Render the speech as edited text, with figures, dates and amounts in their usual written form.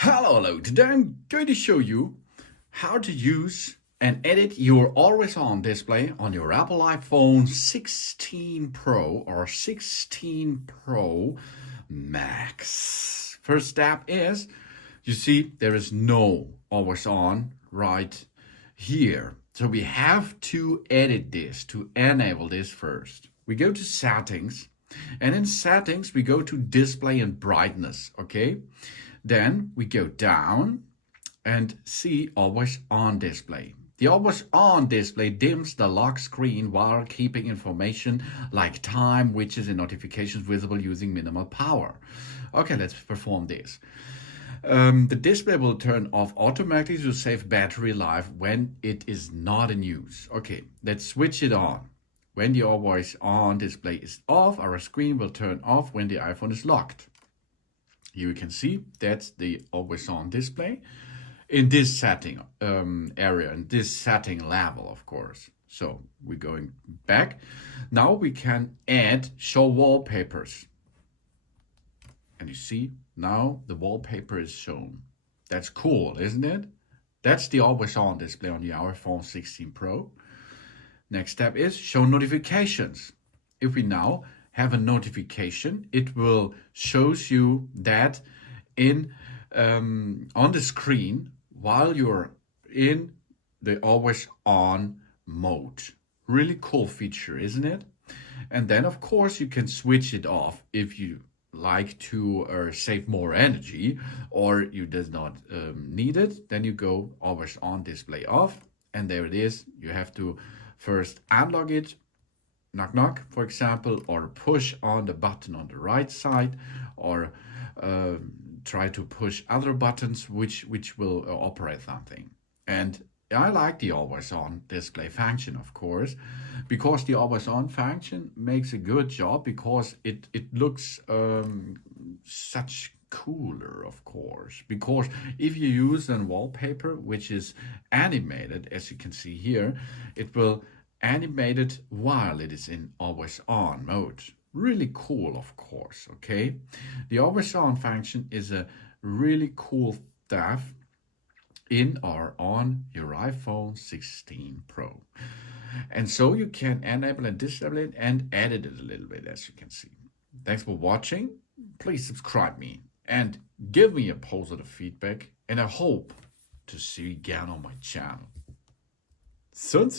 Hello. Today I'm going to show you how to use and edit your always-on display on your Apple iPhone 16 Pro or 16 Pro Max. First step is, you see there is no always-on right here. So we have to edit this, to enable this first. We go to settings, and in settings we go to display and brightness, okay? Then we go down and see always on display. The always on display dims the lock screen while keeping information like time, widgets, and notifications visible using minimal power. Okay, let's perform this. The display will turn off automatically to save battery life when it is not in use. Okay, let's switch it on. When the always on display is off, our screen will turn off when the iPhone is locked. Here you can see that's the always on display in this setting area, in this setting level, of course. So we're going back. Now we can add show wallpapers. And you see now the wallpaper is shown. That's cool, isn't it? That's the always on display on the iPhone 16 Pro. Next step is show notifications. If we now have a notification, it will shows you that in on the screen while you're in the always on mode. Really cool feature, isn't it? And then of course you can switch it off if you like to save more energy, or you does not need it. Then you go always on display off, and there it is. You have to first unlock it, knock knock, for example, or push on the button on the right side, or try to push other buttons which will operate something. And I like the always on display function, of course, because the always on function makes a good job, because it looks such cooler, of course, because if you use a wallpaper which is animated, as you can see here, it will animate it while it is in always on mode. Really cool, of course. Okay, the always on function is a really cool stuff in or on your iPhone 16 Pro. And so you can enable and disable it and edit it a little bit, as you can see. Thanks for watching. Please subscribe me and give me a positive feedback, and I hope to see you again on my channel. Soon.